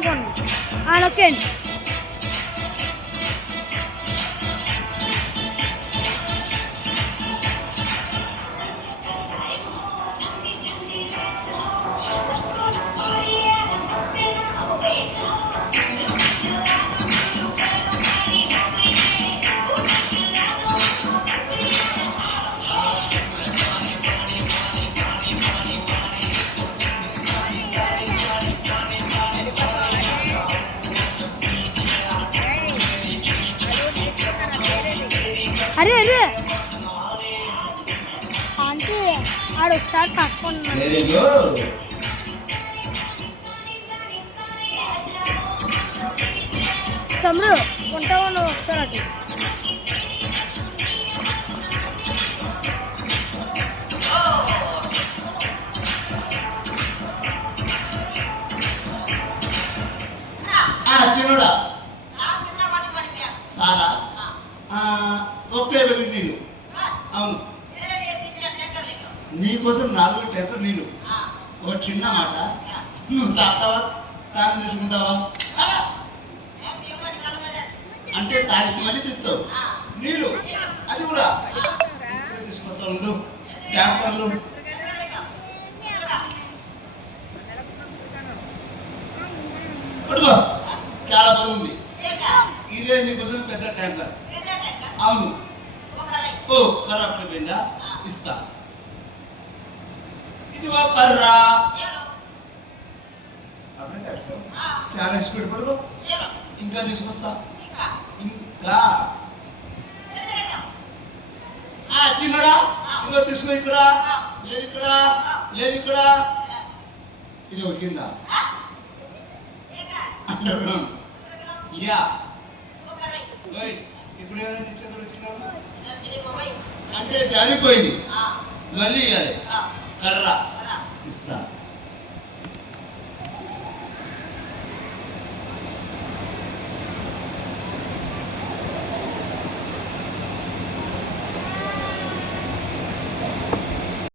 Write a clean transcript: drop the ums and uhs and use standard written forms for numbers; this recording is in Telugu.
ఇదిగోండి నొక్కండి. అరే అరే ఆంటీ ఆడొకసారి పట్టుకున్నాడు. తమ్ముడు ఉంటావా నువ్వు ఒకసారి అటు. చిన్నడా సారా ఒకే నీళ్ళు. అవును, నీకోసం 4 లీటర్లు నీళ్ళు. ఒక చిన్న మాట, నువ్వు తాగుతావా తాను తీసుకుంటావా అంటే తాగి మళ్ళీ తీస్తావు నీళ్ళు. అది కూడా తీసుకొస్తా ఉండు. డాక్టర్లు పడుకో, చాలా బాగుంది. ఇదే నీకోసం పెద్ద ట్యాంకర్. అవును, ఓ ఖరాబ్ అయిపోయిందా, ఇస్తా. ఇది ఒక కర్రా అప్పుడే తెస్తావు. చాలా స్పీడ్ పడుకో. ఇంకా తీసుకొస్తా. ఇంకా చిన్నడా ఇదిగో తీసుకో. ఇక్కడ లేదు, ఇక్కడ లేదు, ఇక్కడ ఇది ఒక కింద అండర్ గ్రౌండ్. యా ఇప్పుడు ఏదైనా చేతులు వచ్చినావు అంటే జారిపోయింది, మళ్ళీ ఇవ్వాలి. కర్ర ఇస్తా.